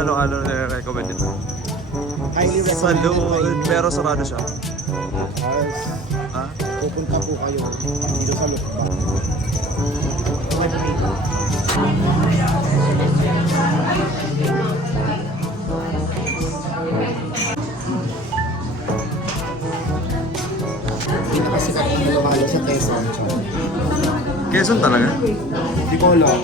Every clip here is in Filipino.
halo-halo na recommend nito? Highly Sa recommended. loob, pero sarado siya. Guys, Ha? pupunta po kayo dito sa Lukban. Pinakasikat na halo-halo sa Quezon. Quezon talaga? Hindi ko alam.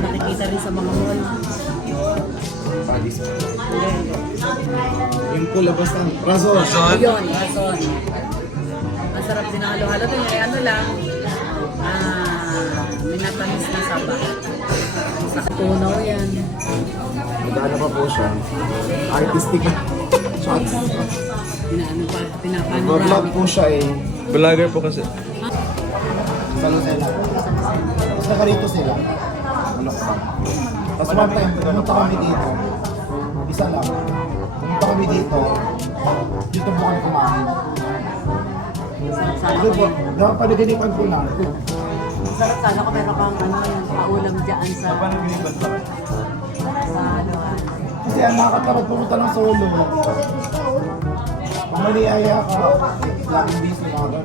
Nakikita rin sa mga mall. Palis. Yung kulabas ng Razon. Ayun, rason. Ang sarap din ang halo-halo din. Ay ano lang, minatamis na saba. Sa tunaw yan. Magana pa po siya. Artistic na shots. Pinaano pa, Nag-vlog pinapanoramic. po siya eh. Vlogger po kasi. Sa Lucena. Tapos nakarito sila. Ano pa? Tapos one time, pumunta kami dito. Isa lang. Pumunta kami dito. Dito po kami kumain. Sana Ito ko po, napanaginipan ko lang. sana ko meron kang ano yan, paulam dyan sa halo-halo. Kasi ang nakakatakot pumunta ng solo. Kung maniyaya ka, laging busy ka agad.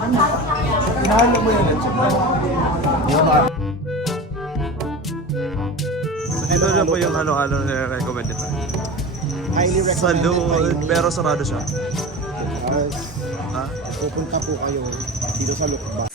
Hinahalo mo yun. Dito na po yung halo-halo na recommend nito. Highly Sa recommended. loob, pero sarado siya. Guys, Ha? pupunta po kayo dito sa Lukban.